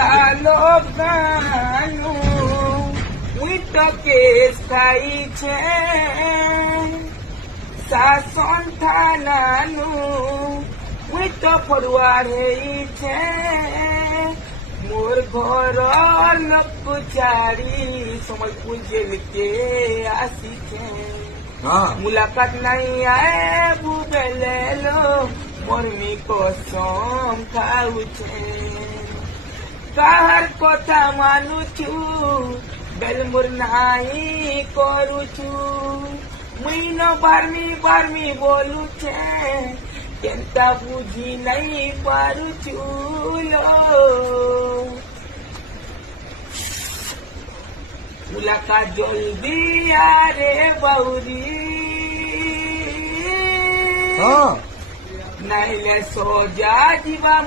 ચાલો ગાનું હું તો કેસ ખાઈ છે શાસન થાનાનું હું તો ફરવાડે છે મોર ઘર લોક ચારી સમજવું જેલ કે આસી છે મુલાકાત નહીં આए ભૂબેલેલો મોરની કોસમ ખાવું છે કાહર કોથા માનું છું બેલમુર નાઈ કરું છું મહિનો બારમી બોલું છે કેંતા બુજી નહીં પારું છું લો મુલાકાત જલ્દી આરે બહુરી નહીં લે સોજા જીવા